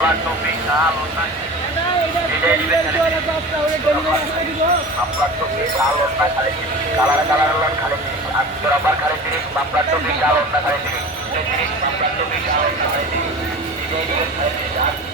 আপনার টপি লাল অন্যায় খালি কালার কালার লাল খালি আজকে আবার খালি জিনিস আপনার টপি লাল অন্যায় খালি তিরিশ আপনার টপি লাল অন্যায় খালি তিরিশ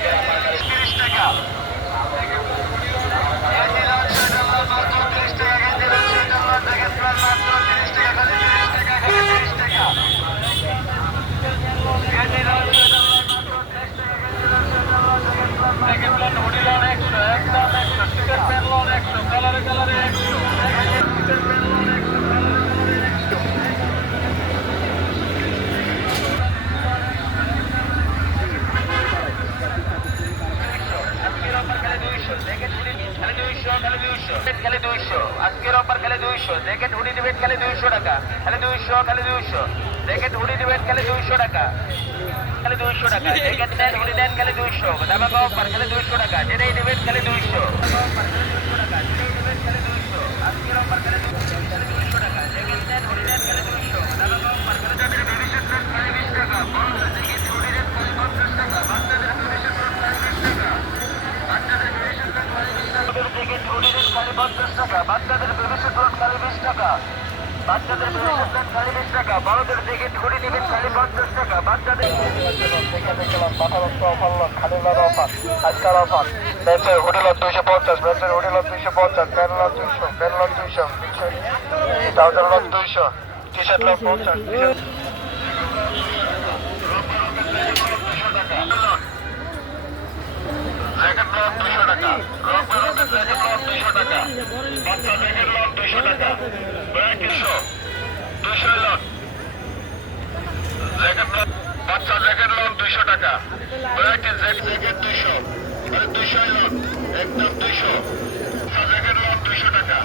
খেলে দুইশো আজকের অফার খেলে দুইশো জ্যাকেট হুডি দিবেন খেলে দুইশো টাকা, খেলে দুইশো খেলে দুইশো জ্যাকেট হুডি দিবেন খেলে দুইশো টাকা, খেলে দুইশো টাকা জ্যাকেট দেন হুডি দেন খেলে দুইশো দামা অফার খেলে দুইশো টাকা যেটাই দিবেন খেলে দুইশো আজকের অফার খেলে দুইশো টাকা জ্যাকেট দেন হুডি দেন খেলে দুইশো দামা অফার খেলে বিশ টাকা বড় জ্যাকেট হুডি দেন খেলে পঞ্চাশ টাকা বাচ্চাদের ভবিষ্যৎ বাচ্চাদের ভবিষ্যৎ খালি বিশ টাকা। বাচ্চাদের ভবিষ্যৎ খালি বিশ টাকা। বড়দের টিকিট ঘুরে নেবেন খালি পঞ্চাশ টাকা। বাচ্চাদের আজকাল অফার। বেঞ্চের হোটেল দুইশো পঞ্চাশ বেঞ্চের হোটেল দুইশো পঞ্চাশ প্যান লট দুইশো প্যান লট দুইশো ট্রাউজার লট দুইশো টি শার্ট লট পঞ্চাশ জ্যাকেট লট দুইশো টাকা রক জ্যাকেট লট দুইশো টাকা জ্যাকেট লট দুইশো টাকা ব্র্যান্ড দুইশো লট জ্যাকেট লট বাচ্চা জ্যাকেট লট দুইশো টাকা ব্র্যান্ড জ্যাকেট দুইশো দুইশো লট একদম দুইশো জ্যাকেট লট দুইশো টাকা